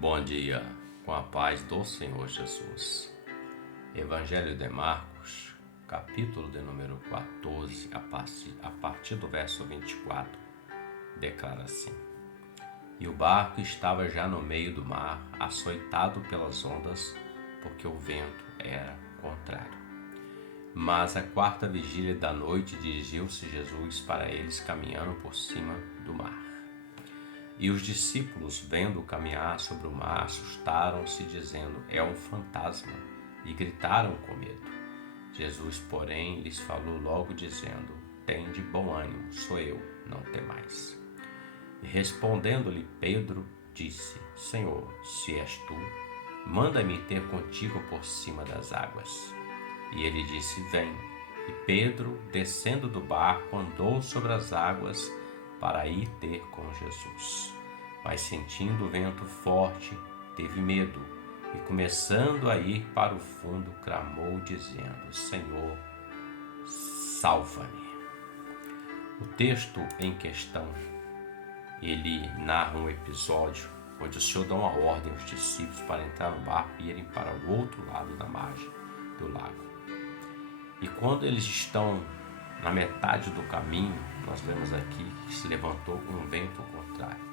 Bom dia, com a paz do Senhor Jesus. Evangelho de Marcos, capítulo de número 14, a partir do verso 24, declara assim: E o barco estava já no meio do mar, açoitado pelas ondas, porque o vento era contrário. Mas à quarta vigília da noite dirigiu-se Jesus para eles caminhando por cima do mar. E os discípulos, vendo-o caminhar sobre o mar, assustaram-se, dizendo: É um fantasma, e gritaram com medo. Jesus, porém, lhes falou logo, dizendo: Tende bom ânimo, sou eu, não temais. E respondendo-lhe Pedro, disse: Senhor, se és tu, manda-me ter contigo por cima das águas. E ele disse: Vem. E Pedro, descendo do barco, andou sobre as águas para ir ter com Jesus. Mas sentindo o vento forte, teve medo, e começando a ir para o fundo, clamou, dizendo: Senhor, salva-me. O texto em questão, ele narra um episódio onde o Senhor dá uma ordem aos discípulos para entrar no barco e irem para o outro lado da margem do lago. E quando eles estão na metade do caminho, nós vemos aqui que se levantou um vento contrário,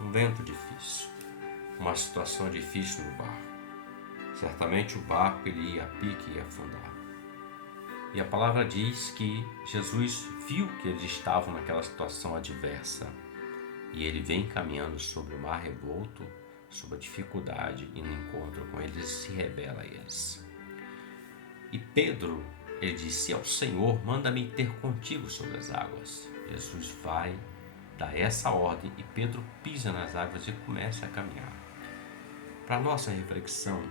um vento difícil, uma situação difícil no barco. Certamente o barco ele ia a pique e ia afundar. E a palavra diz que Jesus viu que eles estavam naquela situação adversa e ele vem caminhando sobre o mar revolto, sobre a dificuldade, e no encontro com eles se revela a eles. E Pedro, ele disse ao Senhor: manda-me ter contigo sobre as águas. Jesus vai dar essa ordem e Pedro pisa nas águas e começa a caminhar. Para a nossa reflexão,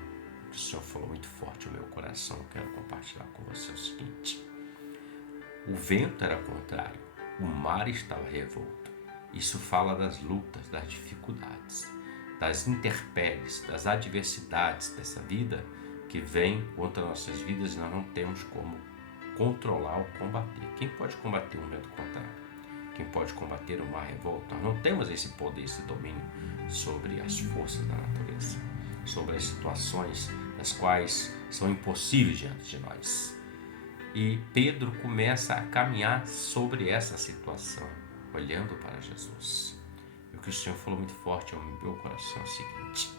o Senhor falou muito forte no meu coração, eu quero compartilhar com você o seguinte: o vento era contrário, o mar estava revolto. Isso fala das lutas, das dificuldades, das intempéries, das adversidades dessa vida que vem contra nossas vidas e nós não temos como controlar ou combater. Quem pode combater um vento contrário? Quem pode combater o mar revolto? Nós não temos esse poder, esse domínio sobre as forças da natureza, sobre as situações das quais são impossíveis diante de nós. E Pedro começa a caminhar sobre essa situação, olhando para Jesus. E o que o Senhor falou muito forte ao meu coração é o seguinte: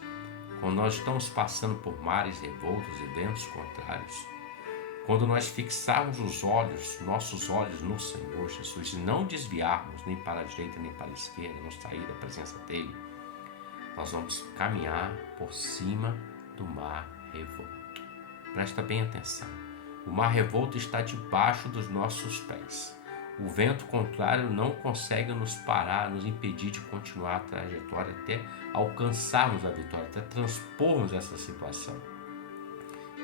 quando nós estamos passando por mares revoltos e ventos contrários, quando nós fixarmos nossos olhos no Senhor Jesus e não desviarmos nem para a direita nem para a esquerda, não sair da presença dele, nós vamos caminhar por cima do mar revolto. Presta bem atenção. O mar revolto está debaixo dos nossos pés. O vento contrário não consegue nos parar, nos impedir de continuar a trajetória até alcançarmos a vitória, até transpormos essa situação.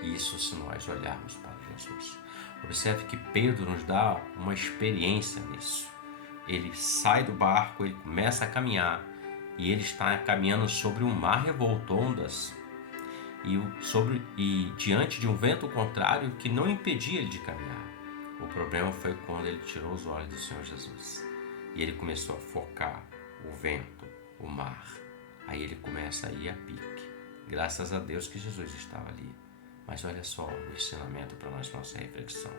Isso se nós olharmos para Jesus. Observe que Pedro nos dá uma experiência nisso. Ele sai do barco, ele começa a caminhar e ele está caminhando sobre um mar revolto, ondas, e diante de um vento contrário que não impedia ele de caminhar. O problema foi quando ele tirou os olhos do Senhor Jesus e ele começou a focar o vento, o mar. Aí ele começa a ir a pique. Graças a Deus que Jesus estava ali. Mas olha só o ensinamento para nós, nossa reflexão.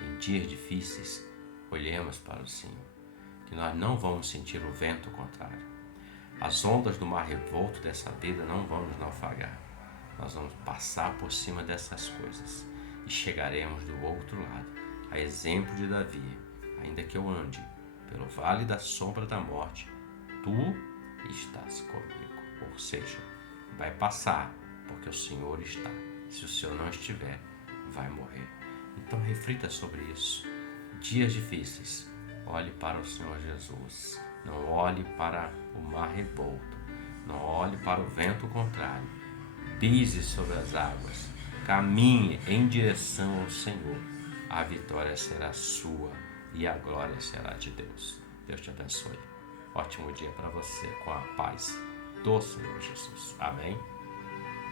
Em dias difíceis, olhemos para o Senhor, que nós não vamos sentir o vento contrário. As ondas do mar revolto dessa vida não vão nos naufragar. Nós vamos passar por cima dessas coisas e chegaremos do outro lado. A exemplo de Davi: ainda que eu ande pelo vale da sombra da morte, tu estás comigo. Ou seja, vai passar porque o Senhor está. Se o Senhor não estiver, vai morrer. Então reflita sobre isso. Dias difíceis, olhe para o Senhor Jesus. Não olhe para o mar revolto. Não olhe para o vento contrário. Pise sobre as águas. Caminhe em direção ao Senhor. A vitória será sua e a glória será de Deus. Deus te abençoe. Ótimo dia para você, com a paz do Senhor Jesus. Amém?